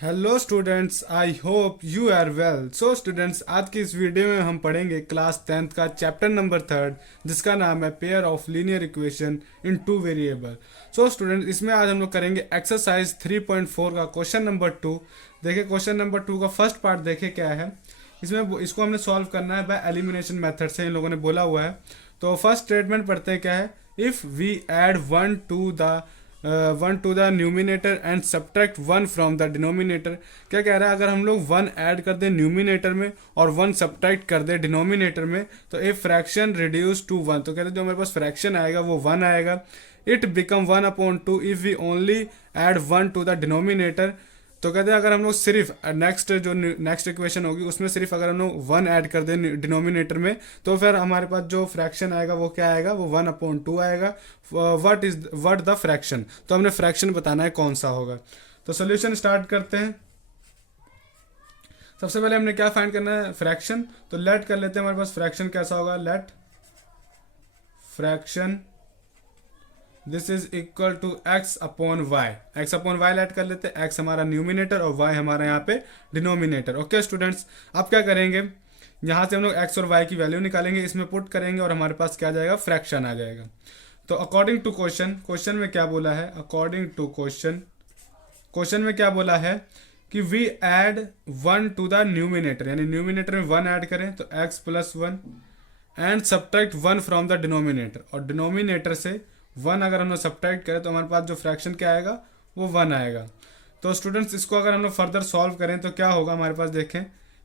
Hello students, I hope you are well. So students, आज की इस वीडियो में हम पढ़ेंगे क्लास 10th का चैप्टर नंबर 3 जिसका नाम है pair of linear equation in two variable. So students, इसमें आज हम लोग करेंगे एक्सरसाइज 3.4 का क्वेश्चन नंबर 2। देखिए क्वेश्चन नंबर 2 का फर्स्ट पार्ट देखिए क्या है। इसमें इसको हमने सॉल्व करना है बाय एलिमिनेशन मेथड से, इन लोगों ने बोला हुआ है। तो फर्स्ट स्टेटमेंट पढ़ते हैं क्या है। If we add one to the numerator and subtract one from the denominator. क्या कह रहा है, अगर हम लोग वन ऐड कर दें न्यूमिनेटर में और वन सब्ट्रैक्ट कर दें डिनोमिनेटर में तो a fraction reduce to one. तो कहते हैं जो हमारे पास फ्रैक्शन आएगा वो वन आएगा। It become 1/2 if we only add one to the denominator. तो कहते हैं अगर हम लोग सिर्फ नेक्स्ट इक्वेशन होगी उसमें सिर्फ अगर हम लोग वन ऐड कर दें डिनोमिनेटर में तो फिर हमारे पास जो फ्रैक्शन आएगा वो क्या आएगा, वो 1/2 आएगा। व्हाट द फ्रैक्शन, तो हमने फ्रैक्शन बताना है कौन सा होगा। तो सोल्यूशन स्टार्ट करते हैं। सबसे पहले हमने क्या फाइंड करना है, फ्रैक्शन। तो लेट कर लेते हैं, हमारे पास फ्रैक्शन कैसा होगा, let fraction this is equal to x upon y. X upon y let कर लेते हैं, एक्स हमारा न्यूमिनेटर और वाई हमारा यहाँ पे डिनोमिनेटर। ओके स्टूडेंट्स, अब क्या करेंगे, यहाँ से हम लोग एक्स और वाई की वैल्यू निकालेंगे, इसमें पुट करेंगे और हमारे पास क्या आ जाएगा, फ्रैक्शन आ जाएगा। तो अकॉर्डिंग टू क्वेश्चन में क्या बोला है, अकॉर्डिंग टू क्वेश्चन में क्या बोला है कि we add one to the numerator, यानी न्यूमिनेटर में वन ऐड करें तो x plus one and subtract one from the denominator, और डिनोमिनेटर से वन अगर हम लोग सब्ट्रैक्ट करें तो हमारे पास जो फ्रैक्शन क्या आएगा, वो वन आएगा। तो स्टूडेंट्स इसको अगर हम लोग फर्दर सॉल्व करें तो क्या होगा हमारे पास, देखें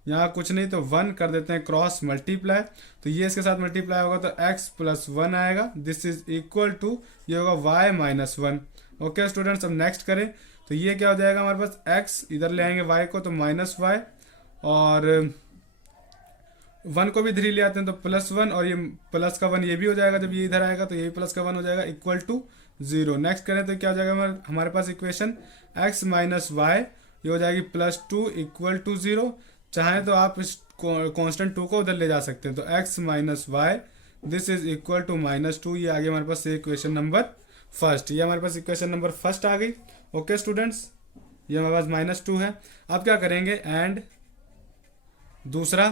यहाँ कुछ नहीं तो वन कर देते हैं क्रॉस मल्टीप्लाई, तो ये इसके साथ मल्टीप्लाई होगा तो एक्स प्लस वन आएगा। दिस इज इक्वल टू ये होगा y minus one. Okay students, अब नेक्स्ट करें तो ये क्या हो जाएगा, हमारे पास एक्स इधर ले आएंगे वाई को तो माइनस वाई, और वन को भी इधर ही ले आते हैं तो प्लस वन, और ये प्लस का वन ये भी हो जाएगा, जब ये इधर आएगा तो ये भी प्लस का वन हो जाएगा इक्वल टू जीरो। नेक्स्ट करें तो क्या हो जाएगा हमारे पास इक्वेशन एक्स माइनस वाई, ये हो जाएगी plus two equal to zero. चाहे तो आप इस कॉन्स्टेंट टू को उधर ले जा सकते हैं, तो x minus y this is equal to minus two. ये आगे हमारे पास इक्वेशन नंबर फर्स्ट, ये हमारे पास इक्वेशन नंबर फर्स्ट आ गई। ओके स्टूडेंट्स, ये हमारे पास माइनस टू है। अब क्या करेंगे, एंड दूसरा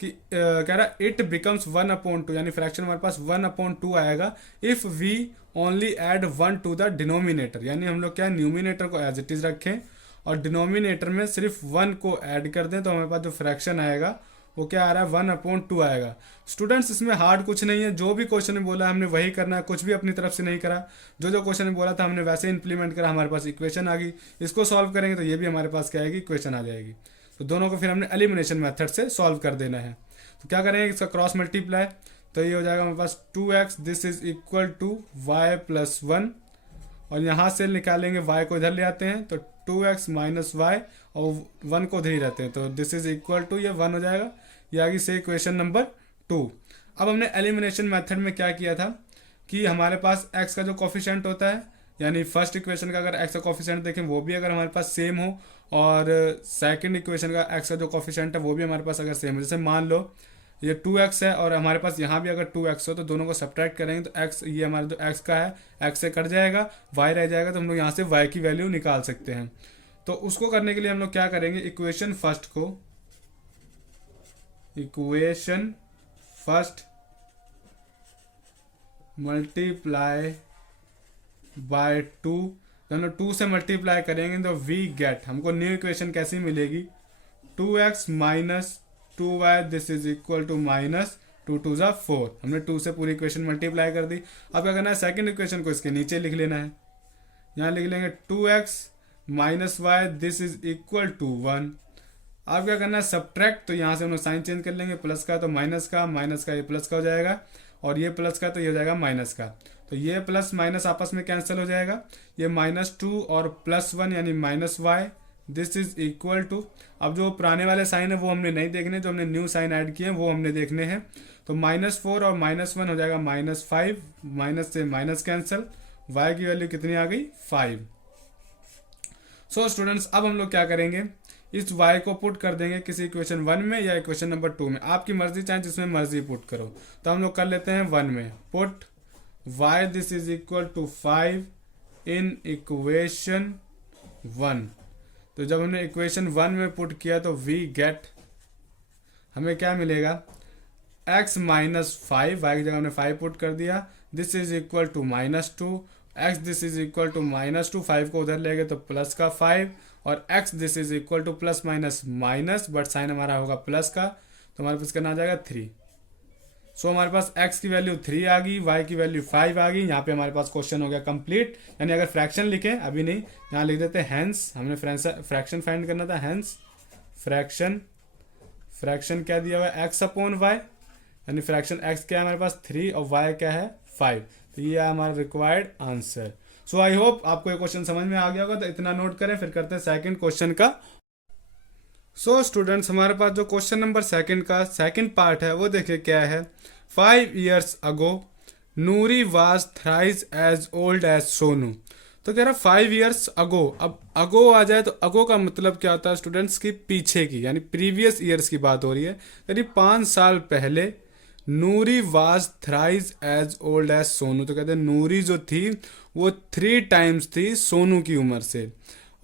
कि कह रहा इट बिकम्स 1/2, यानी फ्रैक्शन हमारे पास 1/2 आएगा if we only add one to the denominator, यानी हम लोग क्या न्यूमिनेटर को एज इट इज रखें और डिनोमिनेटर में सिर्फ वन को ऐड कर दें तो हमारे पास जो फ्रैक्शन आएगा वो क्या आ रहा है, 1/2 आएगा। स्टूडेंट्स इसमें हार्ड कुछ नहीं है, जो भी क्वेश्चन ने बोला हमने वही करना है, कुछ भी अपनी तरफ से नहीं करा। जो क्वेश्चन ने बोला था हमने वैसे इंप्लीमेंट करा, हमारे पास इक्वेशन आ गई। इसको सॉल्व करेंगे तो ये भी हमारे पास क्या आएगी, इक्वेशन आ जाएगी। तो दोनों को फिर हमने एलिमिनेशन मेथड से सॉल्व कर देना है। तो क्या करेंगे, इसका क्रॉस मल्टीप्लाई, तो ये हो जाएगा हमारे पास 2x this is equal to y plus one, और यहाँ से निकालेंगे y को इधर ले आते हैं तो 2x माइनस वाई, और वन को उधर ही रहते हैं तो दिस इज इक्वल टू ये वन हो जाएगा। ये आ गई से इक्वेशन नंबर 2। अब हमने एलिमिनेशन मेथड में क्या किया था कि हमारे पास x का जो कोफिशिएंट होता है, यानी फर्स्ट इक्वेशन का अगर x का कोफिशिएंट देखें वो भी अगर हमारे पास सेम हो, और सेकंड इक्वेशन का x का जो कोफिशिएंट है वो भी हमारे पास अगर सेम है, जैसे मान लो ये 2x है और हमारे पास यहाँ भी अगर 2x हो तो दोनों को सब्ट्रैक्ट करेंगे तो x, ये हमारा जो x का है x से कट जाएगा, y रह जाएगा, तो हम लोग यहाँ से y की वैल्यू निकाल सकते हैं। तो उसको करने के लिए हम लोग क्या करेंगे, equation first multiply by two, तो हम लोग 2 से मल्टीप्लाई करेंगे तो वी गेट, हमको न्यू इक्वेशन कैसी मिलेगी, 2x minus 2y this is equal to minus 2 2 ज़ा 4। हमने 2 से पूरी इक्वेशन मल्टीप्लाई कर दी। अब क्या करना है, सेकंड इक्वेशन को इसके नीचे लिख लेना है, यहाँ लिख लेंगे 2x minus y this is equal to 1। अब क्या करना है, सब्ट्रैक्ट, तो यहाँ से हम लोग साइन चेंज कर लेंगे, प्लस का तो माइनस का, माइनस का ये प्लस का हो जाएगा, और ये प्लस का तो ये हो जाएगा माइनस का, तो ये प्लस माइनस आपस में कैंसिल हो जाएगा। ये -2 और +1 यानी minus y this is equal to, अब जो पुराने वाले साइन है वो हमने नहीं देखने, जो हमने न्यू साइन ऐड किए हैं वो हमने देखने हैं। तो -4 और -1 हो जाएगा -5, माइनस से माइनस कैंसिल, y की वैल्यू कितनी आ गई, 5। सो स्टूडेंट्स, अब हम लोग क्या करेंगे, इस y को पुट कर देंगे किसी इक्वेशन 1 में या इक्वेशन नंबर 2 में, आपकी मर्जी, चाहे जिसमें मर्जी पुट करो। तो हम लोग कर लेते हैं 1 में, put y this is equal to 5 in equation 1। तो जब हमने इक्वेशन 1 में पुट किया तो वी गेट, हमें क्या मिलेगा, x माइनस 5, वाई की जगह हमने 5 पुट कर दिया, this is equal to -2, x this is equal to -2, 5 को उधर ले गए तो प्लस का 5, और x this is equal to plus minus minus, but sign हमारा होगा प्लस का, तो हमारे पास करना आ जाएगा 3। सो हमारे पास x की वैल्यू 3 आ गई, y की वैल्यू 5 आ गई। यहाँ पे हमारे पास क्वेश्चन हो गया कंप्लीट। यानी अगर फ्रैक्शन लिखें, अभी नहीं, यहाँ लिख देते हैं हैंस, हमने फ्रैक्शन फाइंड करना था, हैंस फ्रैक्शन क्या दिया हुआ है, x अपॉन वाई, यानी फ्रैक्शन x क्या है हमारे पास 3 और y क्या है 5। तो ये है हमारा required answer. So I hope आपको ये क्वेश्चन समझ में आ गया होगा, तो इतना नोट करें, फिर करते हैं सेकंड क्वेश्चन का। सो स्टूडेंट्स, हमारे पास जो क्वेश्चन नंबर सेकंड का सेकंड पार्ट है वो देखिए क्या है। 5 years ago Nuri was thrice as old as Sonu. तो कह रहा 5 years ago, अब अगो आ जाए तो अगो का मतलब क्या होता है स्टूडेंट्स की पीछे की, यानी प्रीवियस ईयर्स की बात हो रही है। यानी 5 साल पहले Noori was thrice as old as Sonu. तो कहते हैं नूरी जो थी वो 3 times थी सोनू की उम्र से।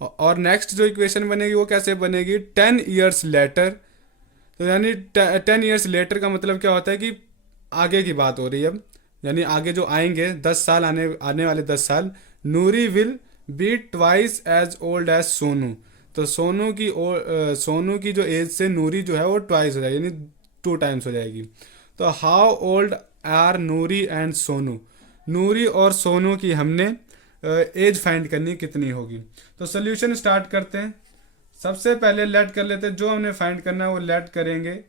और नेक्स्ट जो इक्वेशन बनेगी वो कैसे बनेगी, 10 years लेटर। तो यानी 10 years लेटर का मतलब क्या होता है कि आगे की बात हो रही है, यानी आगे जो आएंगे 10 साल, आने वाले 10 साल, Noori will be twice as old as Sonu. तो सोनू की जो एज से नूरी जो है वो ट्वाइस हो जाएगी, यानी 2 times हो जाएगी। तो how old are Noori and Sonu, Noori और सोनू की हमने एज फाइंड करनी कितनी होगी। तो सोल्यूशन स्टार्ट करते हैं। सबसे पहले लेट कर लेते हैं, जो हमने फाइंड करना है वो लेट करेंगे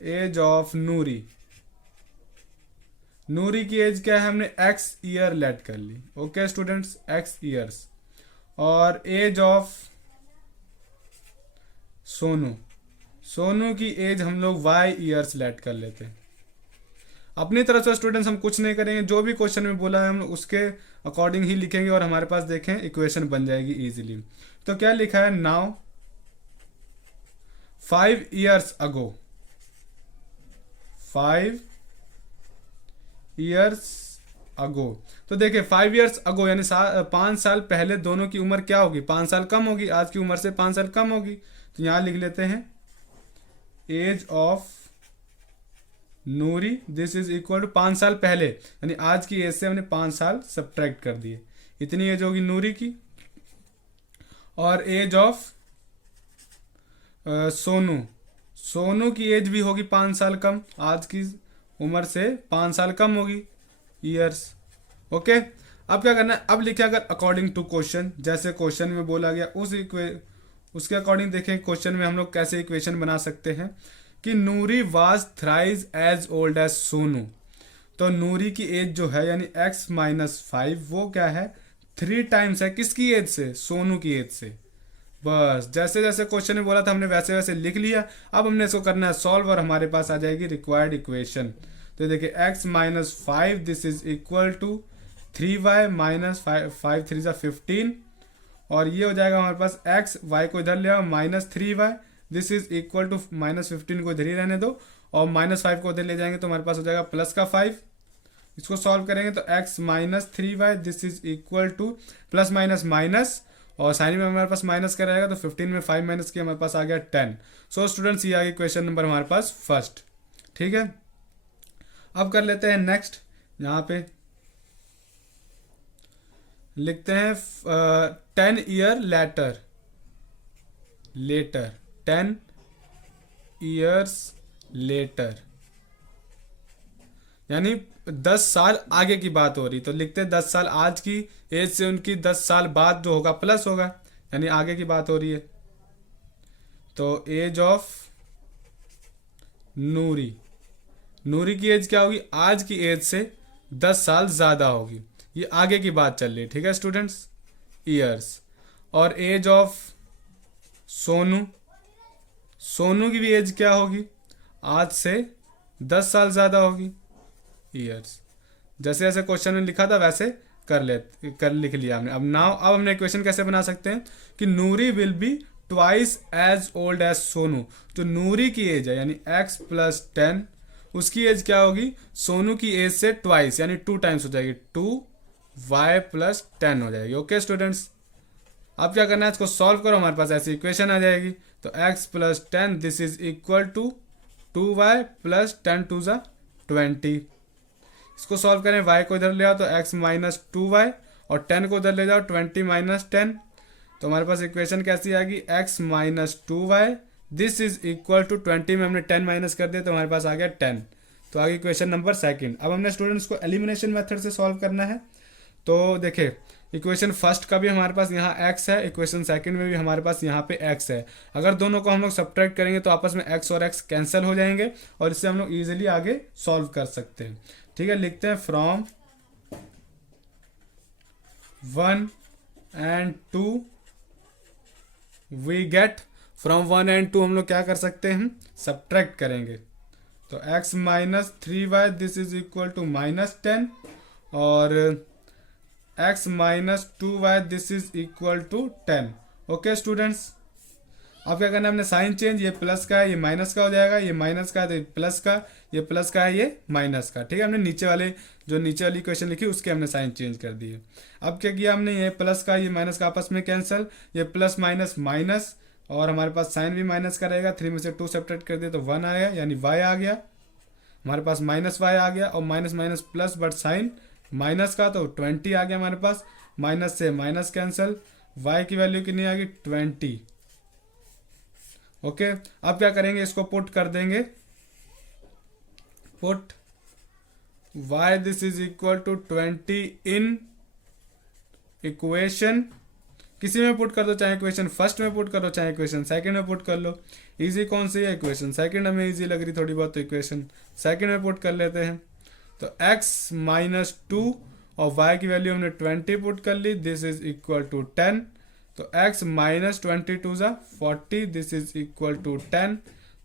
एज ऑफ नूरी। नूरी की एज क्या है, हमने x ईयर लेट कर ली। Okay students, x years. और एज ऑफ सोनू की एज हम लोग y ईयर्स लेट कर लेते हैं। अपनी तरफ से स्टूडेंट्स हम कुछ नहीं करेंगे, जो भी क्वेश्चन में बोला है हम उसके अकॉर्डिंग ही लिखेंगे, और हमारे पास देखें इक्वेशन बन जाएगी इजीली। तो क्या लिखा है, now 5 years ago, 5 years ago। तो देखिए 5 years ago यानी 5 साल पहले दोनों की उम्र क्या होगी, 5 साल कम होगी, आज की उम्र से 5 साल कम होगी। तो यहां लिख लेते हैं age of Nuri, this is equal to 5 साल पहले, यानी आज की एज से हमने 5 साल सब्ट्रैक्ट कर दिए, इतनी एज होगी नूरी की। और एज ऑफ सोनू की एज भी होगी 5 साल कम, आज की उम्र से 5 साल कम होगी, ईयर्स। ओके, अब क्या करना है, अब लिखे अगर अकॉर्डिंग टू क्वेश्चन, जैसे क्वेश्चन में बोला गया उसके अकॉर्डिंग देखें क्वेश्चन में हम लोग कैसे इक्वेशन बना सकते हैं कि Noori was thrice as old as Sonu. तो नूरी की एज जो है यानी x माइनस 5 वो क्या है 3 times है, किसकी एज से, सोनू की एज से। बस जैसे जैसे क्वेश्चन में बोला था हमने वैसे वैसे लिख लिया। अब हमने इसको करना है सॉल्व, और हमारे पास आ जाएगी रिक्वायर्ड इक्वेशन। तो देखिए x minus 5 this is equal to 3y minus 5 3 जा 15, और ये हो जाएगा हमारे पास x, y को इधर ले आओ minus 3y, this is equal to minus 15 को इधर ही रहने दो, और माइनस 5 को इधर ले जाएंगे तो हमारे पास हो जाएगा प्लस का 5। इसको सॉल्व करेंगे तो x minus 3y this is equal to plus minus minus, और साइन में हमारे पास माइनस का रहेगा, तो 15 में 5 माइनस किया हमारे पास आ गया 10। सो स्टूडेंट्स ये आ गया क्वेश्चन नंबर हमारे पास फर्स्ट। ठीक है, अब कर लेते हैं नेक्स्ट। यहाँ पे लिखते हैं 10 year लेटर 10 years लेटर, यानी 10 साल आगे की बात हो रही। तो लिखते हैं 10 साल, आज की एज से उनकी 10 साल बाद जो होगा प्लस होगा, यानी आगे की बात हो रही है। तो एज ऑफ नूरी की एज क्या होगी, आज की एज से 10 साल ज़्यादा होगी, ये आगे की बात चल रही है। ठीक है स्टूडेंट्स, ईयर्स। और एज ऑफ सोनू की भी एज क्या होगी, आज से 10 साल ज़्यादा होगी, ईयर्स। जैसे जैसे क्वेश्चन में लिखा था वैसे लिख लिया हमने। अब हमने इक्वेशन कैसे बना सकते हैं कि Noori will be twice as old as Sonu. तो नूरी की एज है यानी x प्लस 10, उसकी एज क्या होगी, सोनू की एज से ट्वाइस यानी 2 times हो जाएगी, 2y प्लस 10 हो जाएगी। ओके स्टूडेंट्स, अब क्या करना है, इसको सॉल्व करो, हमारे पास ऐसी इक्वेशन आ जाएगी। तो x plus 10 this is equal to 2y plus 10 two ज़ा 20। इसको सॉल्व करें, y को इधर ले आओ तो x माइनस 2y और 10 को उधर ले जाओ 20 माइनस 10। तो हमारे पास इक्वेशन कैसी आएगी, x minus 2y this is equal to 20 में हमने 10 माइनस कर दिया तो हमारे पास आ गया 10। तो आगे क्वेश्चन नंबर सेकंड। अब हमने स्टूडेंट्स को एलिमिनेशन मेथड से सॉल्व करना है। तो देखिए इक्वेशन फर्स्ट का भी हमारे पास यहाँ x है, इक्वेशन सेकंड में भी हमारे पास यहाँ पे x है। अगर दोनों को हम लोग सब्ट्रैक्ट करेंगे तो आपस में x और x कैंसिल हो जाएंगे और इससे हम लोग इजीली आगे सॉल्व कर सकते हैं। ठीक है, लिखते हैं from 1 and 2 we get, from 1 and 2 हम लोग क्या कर सकते हैं, सब्ट्रैक्ट करेंगे। तो x minus 3y this is equal to minus 10 और x minus 2y this is equal to 10। Okay students, अब क्या करना है, हमने साइन चेंज, ये प्लस का है ये माइनस का हो जाएगा, ये माइनस का है तो ये प्लस का, ये प्लस का है ये माइनस का। ठीक है, हमने नीचे वाले जो नीचे वाली इक्वेशन लिखी उसके हमने साइन चेंज कर दिए। अब क्या किया हमने, ये प्लस का ये माइनस का आपस में कैंसिल, ये प्लस माइनस माइनस और हमारे पास साइन भी माइनस का रहेगा, 3 में से 2 सब्ट्रैक्ट कर दिया तो 1 आया, यानी y आ गया। हमारे पास माइनस y आ गया और minus minus plus but sign minus का तो 20 आ गया हमारे पास, माइनस से माइनस कैंसिल, y की वैल्यू कितनी आ गई 20। ओके, अब क्या करेंगे, इसको पुट कर देंगे, put y this is equal to 20 in equation, किसी में पुट कर दो, चाहे इक्वेशन फर्स्ट में पुट करो चाहे इक्वेशन सेकंड में पुट कर लो। इजी कौन सी है, इक्वेशन सेकंड हमें इजी लग रही थोड़ी बहुत तो इक्वेशन सेकंड में पुट कर लेते हैं। तो x माइनस 2 और y की वैल्यू हमने 20 पुट कर ली, दिस इज इक्वल टू 10। तो x माइनस 22 ज़ा 40 दिस इज इक्वल टू 10।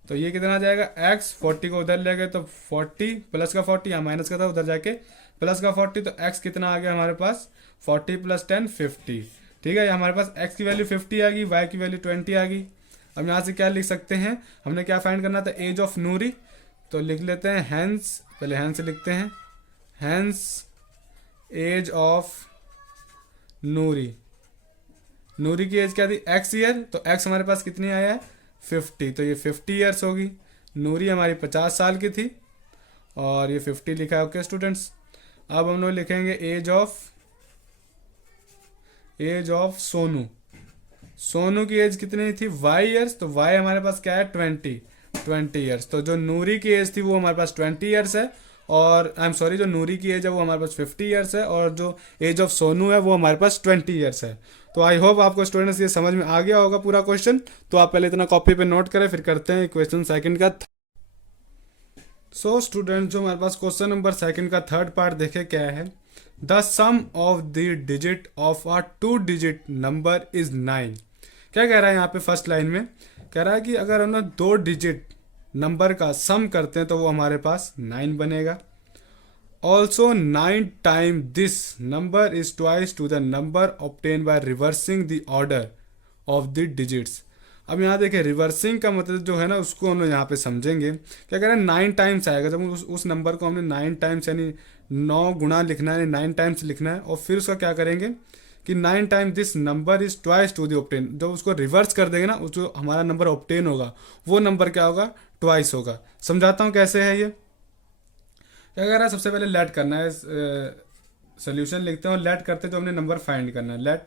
तो ये कितना आ जाएगा, x 40 को उधर ले गए तो 40 प्लस का 40, यहाँ माइनस का था उधर जाके प्लस का 40, तो x कितना आ गया हमारे पास 40 प्लस 10 50। ठीक है, हमारे पास x की वैल्यू 50 आ गई, y की वैल्यू 20 आ गई। अब यहाँ से क्या लिख सकते हैं, हमने क्या फाइंड करना था, एज ऑफ नूरी। तो लिख लेते हैं हैंस, पहले हैंस लिखते हैं, हैंस एज ऑफ नूरी। नूरी की एज क्या थी x ईयर, तो x हमारे पास कितनी आया है 50, तो ये 50 ईयर्स होगी। नूरी हमारी 50 साल की थी और ये 50 लिखा है। ओके स्टूडेंट्स, अब हम लोग लिखेंगे एज ऑफ सोनू। सोनू की एज कितनी थी y ईयर्स, तो y हमारे पास क्या है 20 ईयर्स। तो जो नूरी की एज थी वो हमारे पास 20 ईयर्स है और आई एम सॉरी जो नूरी की एज है वो हमारे पास 50 ईयर्स है और जो एज ऑफ सोनू है वो हमारे पास 20 ईयर्स है। तो आई होप आपको स्टूडेंट्स ये समझ में आ गया होगा पूरा क्वेश्चन। तो आप पहले इतना कॉपी पे नोट करें, फिर करते हैं क्वेश्चन सेकंड का। सो स्टूडेंट जो हमारे पास क्वेश्चन नंबर सेकंड का थर्ड पार्ट देखे क्या है, the sum of the digit of a 2 digit number is 9। क्या कह रहा है यहाँ पे फर्स्ट लाइन में, कह रहा है कि अगर हम 2 डिजिट नंबर का सम करते हैं तो वो हमारे पास 9 बनेगा। Also 9 time this number is twice to the number obtain by reversing the order of the digits. अब यहाँ देखिए रिवर्सिंग का मतलब जो है ना उसको हम लोग यहाँ पे समझेंगे। क्या कह रहे हैं 9 टाइम्स आएगा, जब उस नंबर को हमने 9 टाइम्स यानी 9 गुना लिखना है, 9 टाइम्स लिखना है और फिर उसका क्या करेंगे कि 9 time this number is twice to the obtain. जब उसको रिवर्स कर देंगे ना, उस जो हमारा नंबर ऑब्टेन होगा वो नंबर क्या होगा, ट्वाइस होगा। समझाता हूँ कैसे है ये। क्या कह रहा है, सबसे पहले लेट करना है, सोल्यूशन लिखते हैं और लेट करते तो हमने नंबर फाइंड करना है। लेट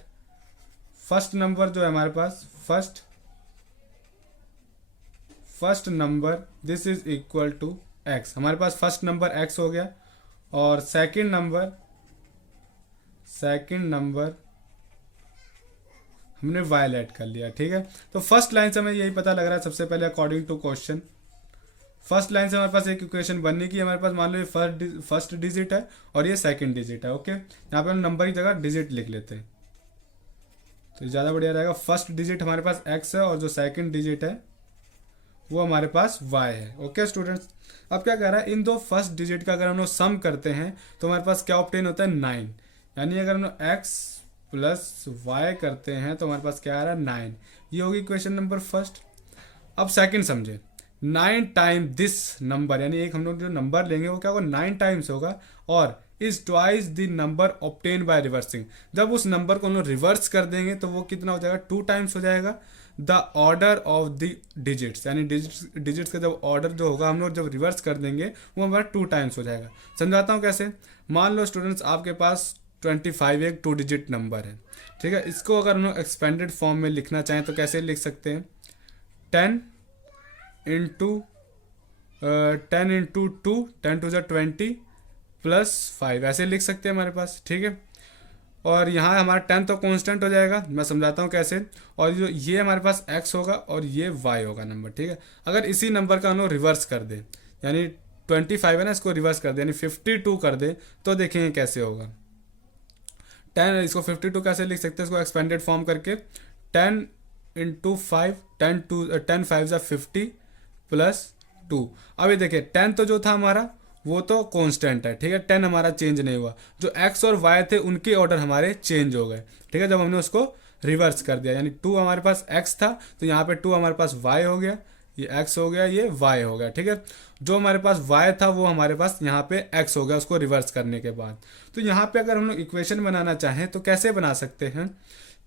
फर्स्ट नंबर जो है हमारे पास first number this is equal to x। हमारे पास फर्स्ट नंबर x हो गया और सेकंड नंबर हमने y लेट कर लिया। ठीक है, तो फर्स्ट लाइन से हमें यही पता लग रहा है सबसे पहले according to question. First line से हमारे पास एक इक्वेशन बनने की, हमारे पास मान लो ये फर्स्ट डिजिट है और ये सेकंड डिजिट है। ओके, यहाँ पे हम नंबर की जगह डिजिट लिख लेते हैं तो ज़्यादा बढ़िया रहेगा। फर्स्ट डिजिट हमारे पास x है और जो सेकंड डिजिट है वो हमारे पास y है। ओके स्टूडेंट्स, अब क्या कह रहा है, इन दो फर्स्ट डिजिट का अगर हम लोग सम करते हैं तो हमारे पास क्या ऑब्टेन होता है 9। यानी अगर हम लोग x प्लस y करते हैं तो हमारे पास क्या आ रहा है 9। ये होगी क्वेश्चन नंबर फर्स्ट। अब सेकंड समझे, 9 टाइम दिस नंबर, यानी एक हम लोग जो नंबर लेंगे वो क्या होगा 9 टाइम्स होगा और is twice the number obtain by reversing. जब उस नंबर को हम लोग रिवर्स कर देंगे तो वो कितना हो जाएगा, 2 टाइम्स हो जाएगा the order of the digits, यानी डिजिट्स का जब ऑर्डर जो होगा हम लोग जब रिवर्स कर देंगे वो हमारा 2 टाइम्स हो जाएगा। समझाता हूँ कैसे। मान लो स्टूडेंट्स आपके पास 25 एक 2 डिजिट नंबर है, ठीक है। इसको अगर हम लोग एक्सपेंडेड फॉर्म में लिखना चाहें तो कैसे लिख सकते हैं, 10 इंटू 10 इंटू 2, 10 टू 20 प्लस 5, ऐसे लिख सकते हैं हमारे पास, ठीक है। और यहाँ हमारा 10 तो कांस्टेंट हो जाएगा, मैं समझाता हूँ कैसे। और जो ये हमारे पास x होगा और ये y होगा नंबर, ठीक है। अगर इसी नंबर का हम लोग रिवर्स कर दें, यानी 25 है ना, इसको रिवर्स कर दें यानी 52 कर दें, तो देखेंगे कैसे होगा। 10, इसको 52 कैसे लिख सकते हैं, इसको एक्सपेंडेड फॉर्म करके 10 इंटू 5, 10 5 = 50 प्लस 2। अभी देखिए 10 तो जो था हमारा वो तो कांस्टेंट है, ठीक है, 10 हमारा चेंज नहीं हुआ। जो x और y थे उनके ऑर्डर हमारे चेंज हो गए, ठीक है, जब हमने उसको रिवर्स कर दिया। यानी 2 हमारे पास x था तो यहाँ पे 2 हमारे पास y हो गया, ये x हो गया, ये y हो गया, ठीक है। जो हमारे पास y था वो हमारे पास यहाँ पे x हो गया उसको रिवर्स करने के बाद। तो यहाँ पे अगर हम लोग इक्वेशन बनाना चाहें तो कैसे बना सकते हैं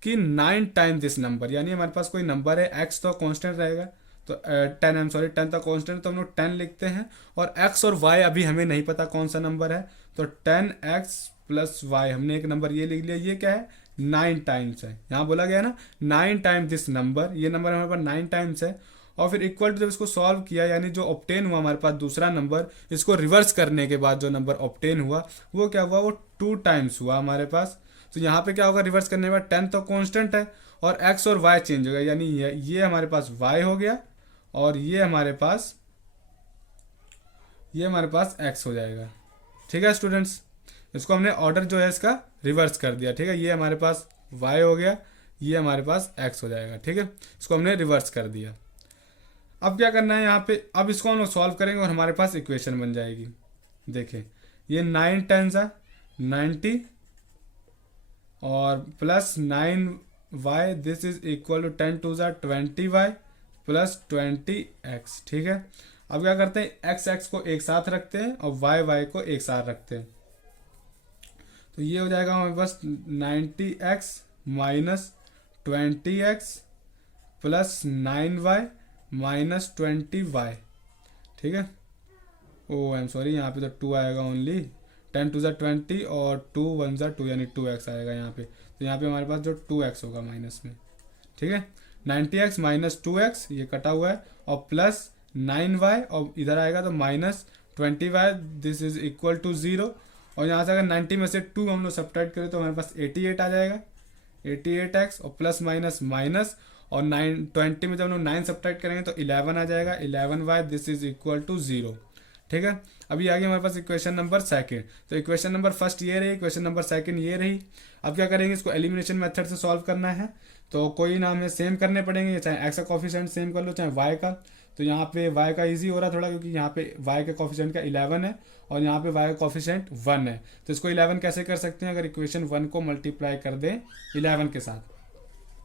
कि 9 टाइम दिस नंबर, यानी हमारे पास कोई नंबर है, x तो कांस्टेंट रहेगा, तो 10 था कांस्टेंट, तो हम लोग 10 लिखते हैं। और x और y अभी हमें नहीं पता कौन सा नंबर है, तो 10x प्लस y, हमने एक नंबर ये लिख लिया, ये क्या है, 9 टाइम्स है। यहाँ बोला गया ना 9 टाइम दिस नंबर, ये नंबर हमारे पास 9 टाइम्स है। और फिर इक्वल टू जब इसको सॉल्व किया, यानी जो ऑब्टेन हुआ हमारे पास दूसरा नंबर, इसको रिवर्स करने के बाद जो नंबर ऑब्टेन हुआ वो क्या हुआ, वो 2 टाइम्स हुआ हमारे पास। तो यहाँ पे क्या होगा, रिवर्स करने के बाद 10 तो कांस्टेंट है और x और y चेंज हो गया, यानी ये हमारे पास y हो गया और ये हमारे पास x हो जाएगा, ठीक है स्टूडेंट्स। इसको हमने ऑर्डर जो है इसका रिवर्स कर दिया, ठीक है। ये हमारे पास y हो गया, ये हमारे पास x हो जाएगा, ठीक है। इसको हमने रिवर्स कर दिया। अब क्या करना है यहाँ पे, अब इसको हम लोग सॉल्व करेंगे और हमारे पास इक्वेशन बन जाएगी। देखें ये 9 10 90 और plus 9y, this is equal to 10 2 20y plus 20x, ठीक है। अब क्या करते हैं, x को एक साथ रखते हैं और y को एक साथ रखते हैं, तो ये हो जाएगा हमारे पास 90x minus 20x plus 9y minus 20y, ठीक है। ओ आई एम सॉरी, यहाँ पे तो 2 आएगा ओनली, 10 2 20 और 2 1 2, यानी 2x आएगा यहाँ पे। तो यहाँ पे हमारे पास जो 2x होगा माइनस में, ठीक है। 90x माइनस 2x ये कटा हुआ है और प्लस 9y और इधर आएगा तो minus 20y, this is equal to 0। और यहाँ से अगर 90 में से 2 हम लोग सब्ट्रैक्ट करें तो हमारे पास 88 आ जाएगा, 88x और प्लस माइनस माइनस, और 20 में जब हम लोग 9 सब्ट्रैक्ट करेंगे तो 11 आ जाएगा, 11y, this is equal to 0, ठीक है। अभी आगे हमारे पास इक्वेशन नंबर सेकंड, तो इक्वेशन नंबर फर्स्ट ये रही, इक्वेशन नंबर सेकंड ये रही। अब क्या करेंगे, इसको एलिमिनेशन मेथड से सॉल्व करना है, तो कोई ना हमें सेम करने पड़ेंगे, चाहे x का कॉफिशिएंट सेम कर लो चाहे y का। तो यहाँ पे y का इजी हो रहा थोड़ा, क्योंकि यहाँ पे y के कॉफिशिएंट का 11 है और यहाँ पे y का कॉफिशिएंट 1 है। तो इसको 11 कैसे कर सकते हैं, अगर इक्वेशन 1 को मल्टीप्लाई कर दें 11 के साथ,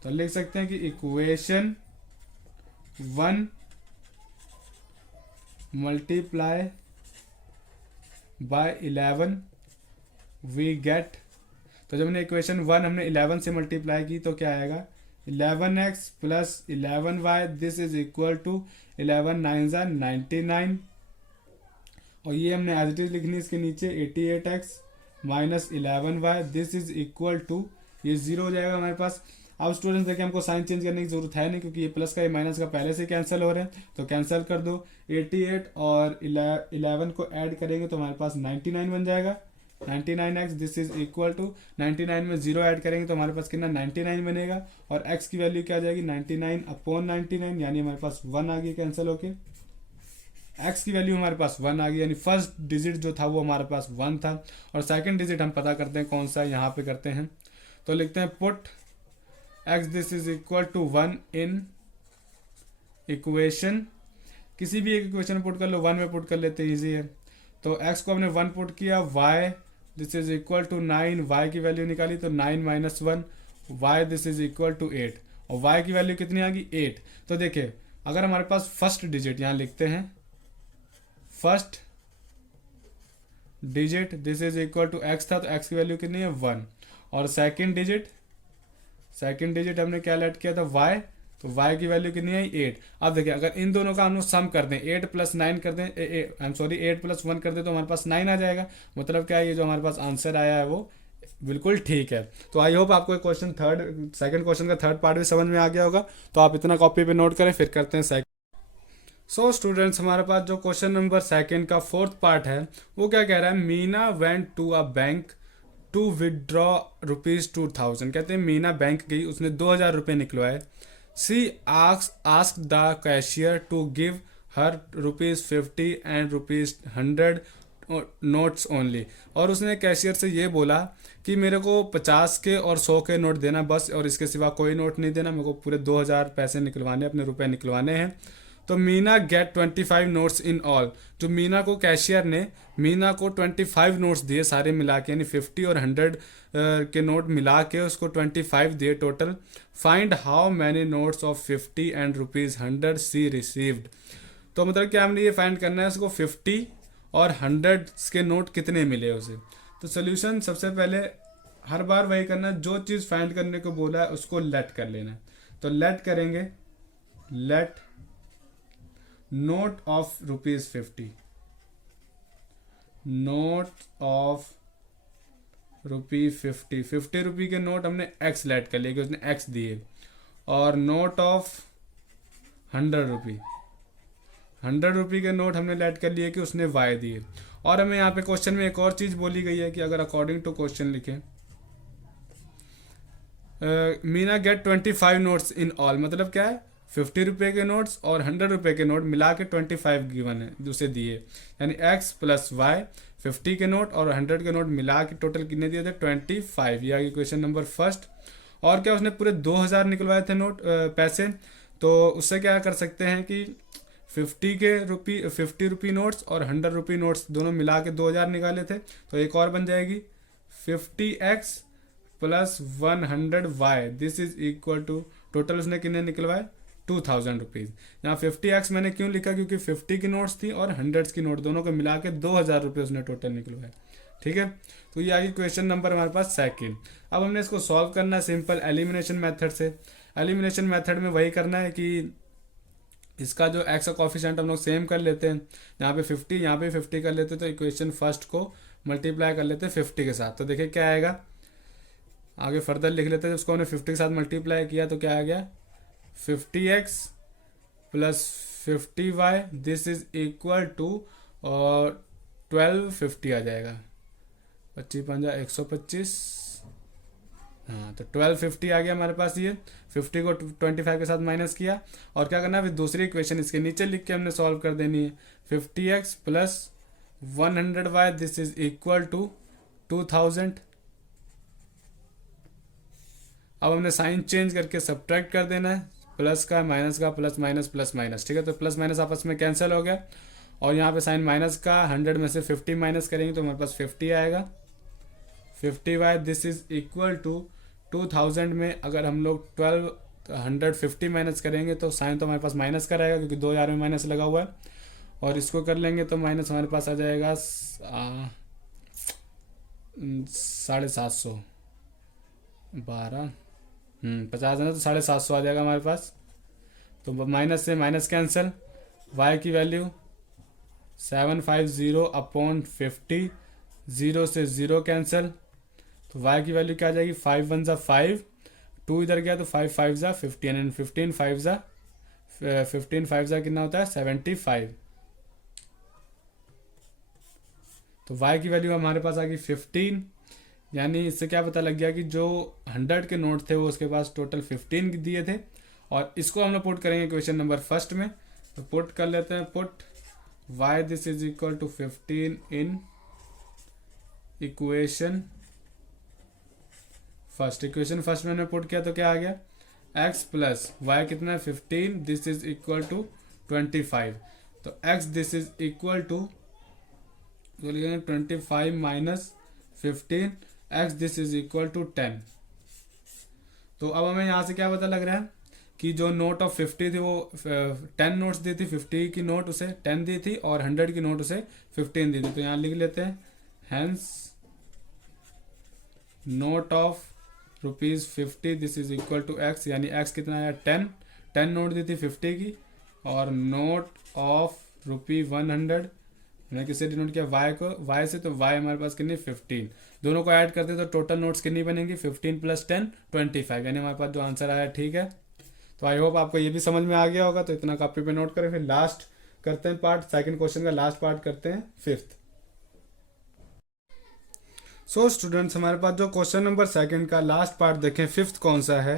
तो लिख सकते हैं कि equation 1 multiply by 11 we get. तो जब हमने इक्वेशन 1 हमने 11 से मल्टीप्लाई की तो क्या आएगा, 11x plus 11y, this is equal to 11 9 99, और ये हमने एज इट इज लिखनी इसके नीचे 88x minus 11y, this is equal to, ये 0 हो जाएगा हमारे पास। अब स्टूडेंट्स देखिए हमको साइन चेंज करने की जरूरत है नहीं, क्योंकि ये प्लस का ये माइनस का पहले से कैंसिल हो रहे हैं, तो कैंसिल कर दो। 88 और 11 को ऐड करेंगे तो हमारे पास 99 बन जाएगा, 99x, this is equal to 99 में 0 ऐड करेंगे तो हमारे पास कितना 99 बनेगा, और x की वैल्यू क्या आ जाएगी 99/99, यानी हमारे पास 1 आ गई कैंसिल होके। x की वैल्यू हमारे पास 1 आ गई, यानी फर्स्ट डिजिट जो था वो हमारे पास 1 था, और सेकंड डिजिट हम पता करते हैं कौन सा, यहाँ पे करते हैं, तो लिखते हैं put x, this is equal to 1 in equation, किसी भी एक इक्वेशन में पुट कर लो, 1 में पुट कर लेते इजी है। तो x को हमने 1 पुट किया, y this is equal to 9, y की वैल्यू निकाली तो 9 minus 1, y this is equal to 8, और y की वैल्यू कितनी आ गई 8। तो देखिए अगर हमारे पास फर्स्ट डिजिट यहाँ लिखते हैं, first digit this is equal to x था, तो एक्स की वैल्यू कितनी है 1। और सेकंड डिजिट हमने क्या लेट किया था वाई, तो y की वैल्यू कितनी है 8। अब देखिए अगर इन दोनों का हम लोग सम कर दें 8 प्लस 9 कर दें, आई एम सॉरी 8 प्लस 1 कर दें, तो हमारे पास 9 आ जाएगा। मतलब क्या है, ये जो हमारे पास आंसर आया है वो बिल्कुल ठीक है। तो आई होप आपको क्वेश्चन सेकंड क्वेश्चन का थर्ड पार्ट भी समझ में आ गया होगा। तो आप इतना कॉपी पे नोट करें, फिर करते हैं सेकंड। सो स्टूडेंट्स, हमारे पास जो क्वेश्चन नंबर सेकंड का फोर्थ पार्ट है वो क्या कह रहा है, Meena went to a bank to withdraw ₹2000। कहते हैं मीना बैंक गई, उसने 2000 निकलवाए। She ask the cashier to give her ₹50 and ₹100 notes only. और उसने कैशियर से ये बोला कि मेरे को 50 के और 100 के नोट देना बस, और इसके सिवा कोई नोट नहीं देना, मेरे को पूरे 2000 पैसे निकलवाने, अपने रुपए निकलवाने हैं। तो Meena get 25 notes in all. जो मीना को कैशियर ने मीना को 25 नोट्स दिए सारे मिला के, यानी 50 और 100 के नोट मिला के उसको 25 दिए total. Find how many notes of 50 and ₹100 she received. तो मतलब क्या हमने ये फाइंड करना है, उसको 50 और 100 के नोट कितने मिले उसे। तो सोल्यूशन सबसे पहले हर बार वही करना है, जो चीज़ फाइंड करने को बोला है उसको लेट कर लेना है। तो लेट करेंगे, let note of ₹50, note of ₹50, ₹50 के नोट हमने एक्स लेट कर लिया कि उसने एक्स दिए। और नोट ऑफ ₹100, ₹100 के नोट हमने लेट कर लिए कि उसने वाई दिए। और हमें यहाँ पे क्वेश्चन में एक और चीज़ बोली गई है कि अगर अकॉर्डिंग टू क्वेश्चन लिखें Meena get 25 notes in all, मतलब क्या है, ₹50 के नोट्स और ₹100 के नोट मिला के 25 गिवन है उसे दिए, यानी x प्लस वाई 50 के नोट और 100 के नोट मिला के टोटल कितने दिए थे 25। ये आ गई क्वेश्चन नंबर फर्स्ट। और क्या उसने पूरे 2000 निकलवाए थे नोट पैसे। तो उससे क्या कर सकते हैं कि 50 रुपी नोट्स और 100 रुपी नोट्स दोनों मिला के 2000 निकाले थे, तो एक और बन जाएगी 50x plus 100y this is equal to, total उसने कितने निकलवाए ₹2000। यहाँ 50x मैंने क्यों लिखा, क्योंकि 50 की नोट्स थी और 100 की नोट दोनों को मिला के ₹2000 उसने टोटल निकलवाए। ठीक है, तो ये आ गई क्वेश्चन नंबर हमारे पास सेकंड। अब हमने इसको सॉल्व करना है सिंपल एलिमिनेशन मेथड से। एलिमिनेशन मेथड में वही करना है कि इसका जो x का कॉफिशिएंट हम लोग सेम कर लेते हैं, यहाँ पे 50 यहाँ पे 50 कर लेते हैं, तो इक्वेशन फर्स्ट को मल्टीप्लाई कर लेते हैं 50 के साथ। तो देखिए क्या आएगा, आगे फर्दर लिख लेते हैं। उसको हमने 50 के साथ मल्टीप्लाई किया तो क्या आ गया 50x plus 50y this is equal to और 1250 आ जाएगा, 25 पंजा 125। हाँ, तो 1250 आ गया हमारे पास। ये 50 को 25 के साथ माइनस किया, और क्या करना है, फिर दूसरी इक्वेशन इसके नीचे लिख के हमने सॉल्व कर देनी है। 50x plus 100y this is equal to 2000। अब हमने साइन चेंज करके सब्ट्रैक्ट कर देना है, प्लस का माइनस का, प्लस माइनस प्लस माइनस। ठीक है, तो प्लस माइनस आपस में कैंसिल हो गया, और यहाँ पे साइन माइनस का 100 में से 50 माइनस करेंगे तो हमारे पास 50 आएगा। 50y this is equal to 2000 में अगर हम लोग 1250 माइनस करेंगे तो साइन तो हमारे पास माइनस का रहेगा क्योंकि 2000 में माइनस लगा हुआ है, और इसको कर लेंगे तो माइनस हमारे पास आ जाएगा 750, 12 50 है ना, तो 750 आ जाएगा हमारे पास। तो माइनस से माइनस कैंसिल, y की वैल्यू 750 अपॉन 50, 0 से 0 कैंसिल, तो y की वैल्यू क्या आ जाएगी 5 1 ज़ा 5, 2 इधर गया तो 5 5 ज़ा 15 एंड 15 5 ज़ा कितना होता है 75। तो y की वैल्यू हमारे पास आ गई 15, यानी इससे क्या पता लग गया कि जो 100 के नोट थे वो उसके पास टोटल 15 दिए थे। और इसको हम लोग पुट करेंगे क्वेश्चन नंबर फर्स्ट में, तो पुट कर लेते हैं, put y this is equal to 15 in equation first. Equation first मैंने पुट किया तो क्या आ गया x प्लस वाई कितना है 15 दिस इज इक्वल टू 25। तो x this is equal to 25 minus 15, x this is equal to 10। तो अब हमें यहाँ से क्या पता लग रहा है कि जो नोट ऑफ 50 थी वो 10 नोट्स दी थी, 50 की नोट उसे 10 दी थी और 100 की नोट उसे 15 दी थी। तो यहाँ लिख लेते हैं hence note of ₹50 this is equal to x, यानी एक्स कितना आया 10 नोट दी थी 50 की, और नोट ऑफ ₹100 मैंने किससे डिनोट किया वाई को, वाई से, तो वाई हमारे पास कितनी 15, दोनों को ऐड करते तो टोटल नोट्स कितनी बनेंगी 15 + 10 25, यानी हमारे पास जो आंसर आया ठीक है। तो आई होप आपको ये भी समझ में आ गया होगा, तो इतना कॉपी पे नोट करें। फिर लास्ट करते हैं पार्ट, सेकंड क्वेश्चन का लास्ट पार्ट करते हैं, फिफ्थ। सो स्टूडेंट्स हमारे पास जो क्वेश्चन नंबर सेकंड का लास्ट पार्ट देखें, फिफ्थ कौन सा है,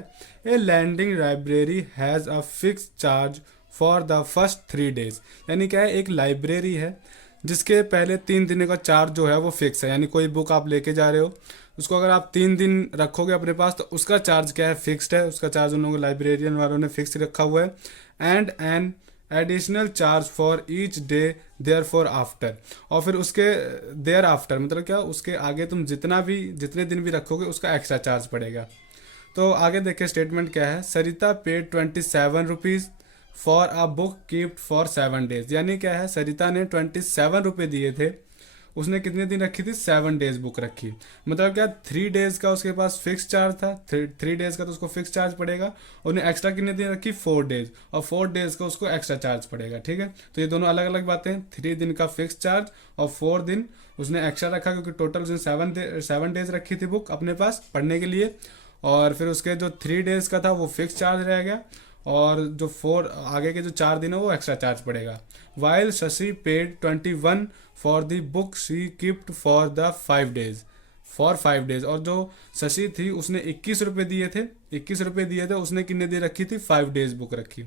a lending library has a fix charge for the first 3 days, यानी क्या है, एक लाइब्रेरी है जिसके पहले 3 दिन का चार्ज जो है वो फिक्स है, यानी कोई बुक आप लेके जा रहे हो, उसको अगर आप 3 दिन रखोगे अपने पास तो उसका चार्ज क्या है, फिक्स्ड है, उसका चार्ज उन लोगों लाइब्रेरियन वालों ने फिक्स रखा हुआ है। And an additional charge for each day there for after, और फिर उसके देयर आफ्टर मतलब क्या, उसके आगे तुम जितने दिन भी रखोगे उसका एक्स्ट्रा चार्ज पड़ेगा। तो आगे देखिए स्टेटमेंट क्या है, Sarita paid ₹27 for a book keeped for 7 days, यानी क्या है, सरिता ने ₹27 दिए थे, उसने कितने दिन रखी थी, 7 डेज बुक रखी, मतलब क्या 3 डेज का उसके पास फिक्स चार्ज था, 3 डेज का तो उसको फिक्स चार्ज पड़ेगा, और उन्हें एक्स्ट्रा कितने दिन रखी 4 डेज, और 4 डेज का उसको एक्स्ट्रा चार्ज पड़ेगा, ठीक है। तो ये दोनों अलग अलग बातें हैं, 3 दिन का फिक्स चार्ज और 4 दिन उसने एक्स्ट्रा रखा, क्योंकि टोटल उसने 7 डेज रखी थी बुक अपने पास पढ़ने के लिए, और फिर उसके जो 3 डेज का था वो फिक्स चार्ज रह गया, और जो 4 आगे के जो 4 दिन है वो एक्स्ट्रा चार्ज पड़ेगा। While Shashi paid 21 for the book she keeped for the 5 days, for 5 days, और जो शशि थी उसने ₹21 दिए थे, उसने कितने दिन रखी थी, 5 डेज बुक रखी,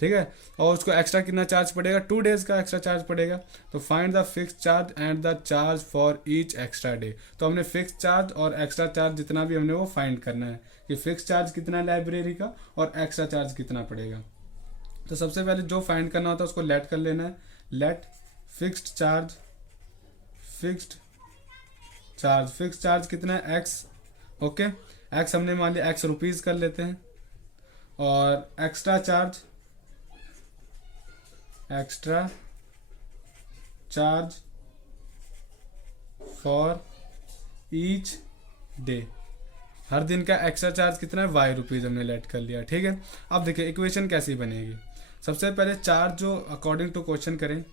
ठीक है, और उसको एक्स्ट्रा कितना चार्ज पड़ेगा, 2 डेज का एक्स्ट्रा चार्ज पड़ेगा। तो find the fix charge and the charge for each extra day, तो हमने फिक्स चार्ज और एक्स्ट्रा चार्ज जितना भी हमने वो फाइंड करना है कि फिक्स चार्ज कितना है लाइब्रेरी का और एक्स्ट्रा चार्ज कितना पड़ेगा। तो सबसे पहले जो फाइंड करना होता है उसको लेट कर लेना है, लेट फिक्स्ड चार्ज कितना है, एक्स, ओके, एक्स हमने मान लिया एक्स रुपीज़ कर लेते हैं, और extra charge for each day, हर दिन का एक्स्ट्रा चार्ज कितना है, ₹y हमने लेट कर लिया, ठीक है। अब देखिए इक्वेशन कैसी बनेगी, सबसे पहले चार्ज जो अकॉर्डिंग टू क्वेश्चन करें,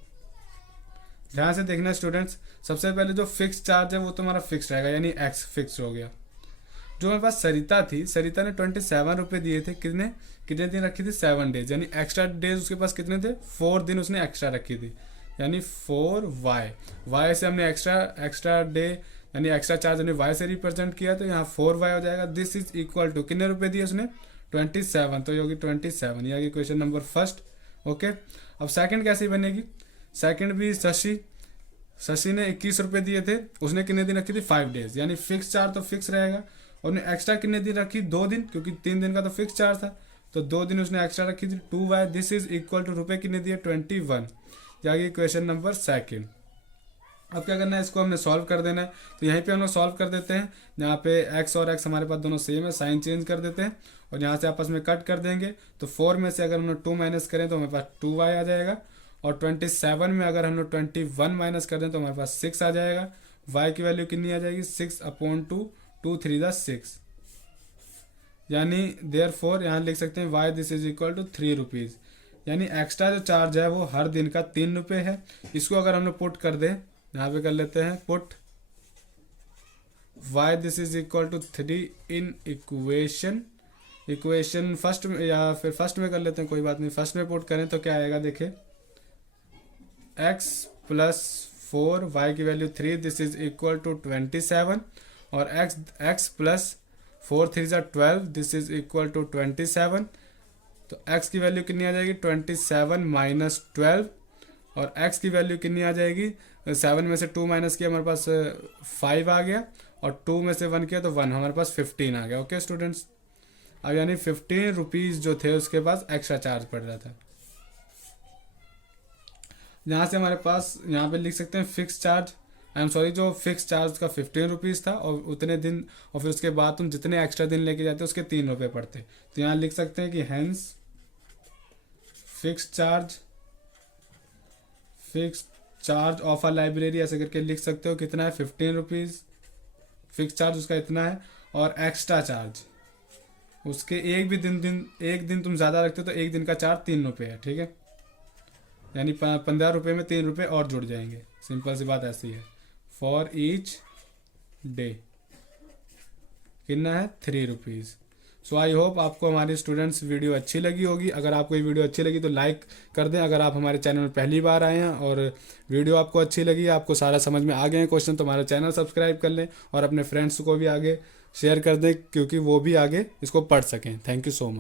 ध्यान से देखना स्टूडेंट्स, सबसे पहले जो फिक्स चार्ज है वो तुम्हारा फिक्स रहेगा, यानी एक्स फिक्स हो गया। जो मेरे पास सरिता ने ₹27 दिए थे, कितने दिन रखी थी, 7 डेज, यानी एक्स्ट्रा डेज उसके पास कितने थे, 4 दिन उसने एक्स्ट्रा रखी थी, यानी 4y से हमने एक्स्ट्रा डे यानी एक्स्ट्रा चार्ज हमने y से रिप्रेजेंट किया, तो यहाँ 4y हो जाएगा। दिस इज इक्वल टू कितने रुपए दिए उसने 27, तो ये होगी 27, ये आगे क्वेश्चन नंबर फर्स्ट, ओके। अब सेकंड कैसे बनेगी, सेकंड भी शशि ने ₹21 दिए थे, उसने कितने दिन रखी थी 5 डेज, यानी फिक्स चार्ज तो फिक्स रहेगा, और उन्हें एक्स्ट्रा कितने दिन रखी 2 दिन, क्योंकि 3 दिन का तो फिक्स चार्ज था, तो 2 दिन उसने एक्स्ट्रा रखी थी 2y, this is equal to रुपए कितने दिए 21, ये क्वेश्चन नंबर सेकंड। अब क्या करना है, इसको हमने सॉल्व कर देना है, तो यहीं पे हम लोग सॉल्व कर देते हैं, यहाँ पे x और x हमारे पास दोनों सेम है, साइन चेंज कर देते हैं और यहाँ से आपस में कट कर देंगे, तो 4 में से अगर हम लोग 2 माइनस करें तो हमारे पास 2y आ जाएगा, और 27 में अगर हम लोग 21 माइनस कर दें तो हमारे पास 6 आ जाएगा। y की वैल्यू कितनी आ जाएगी 6/2, 2 3 6, यानी देयरफॉर यहाँ लिख सकते हैं y this is equal to ₹3, यानी एक्स्ट्रा जो चार्ज है वो हर दिन का ₹3 है। इसको अगर हम लोग पुट कर दें, यहाँ पे कर लेते हैं put y this is equal to 3 in equation first में, या फिर फर्स्ट में कर लेते हैं, कोई बात नहीं, फर्स्ट में पुट करें तो क्या आएगा, देखिए x + 4 y की value 3 this is equal to 27, और x + 4 3 12 this is equal to 27, तो x की वैल्यू कितनी आ जाएगी 27 - 12, और x की वैल्यू कितनी आ जाएगी, 7 में से 2 माइनस किया हमारे पास 5 आ गया, और 2 में से 1 किया तो 1, हमारे पास 15 आ गया, ओके स्टूडेंट्स। अब यानी ₹15 जो थे उसके पास एक्स्ट्रा चार्ज पड़ रहा था। यहाँ से हमारे पास यहाँ पे लिख सकते हैं फिक्स चार्ज, जो फिक्स चार्ज का ₹15 था, और उतने दिन और फिर उसके बाद तुम जितने एक्स्ट्रा दिन लेके जाते उसके ₹3 पड़ते, तो यहाँ लिख सकते हैं कि hence fix charge of a library ऐसे करके लिख सकते हो, कितना है 15 रुपीज़ फिक्स चार्ज उसका इतना है। और एक्स्ट्रा चार्ज उसके एक दिन तुम ज़्यादा रखते हो तो एक दिन का चार्ज 3 रुपये है, ठीक है। यानी 15 रुपये में 3 रुपये और जुड़ जाएंगे, सिंपल सी बात ऐसी है। फॉर ईच डे कितना है 3 रुपीज़। सो आई होप आपको हमारी स्टूडेंट्स वीडियो अच्छी लगी होगी। अगर आपको ये वीडियो अच्छी लगी तो लाइक कर दें। अगर आप हमारे चैनल में पहली बार आए हैं और वीडियो आपको अच्छी लगी, आपको सारा समझ में आ गए हैं क्वेश्चन, तो हमारा चैनल सब्सक्राइब कर लें और अपने फ्रेंड्स को भी आगे शेयर कर दें, क्योंकि वो भी आगे इसको पढ़ सकें। Thank you so much.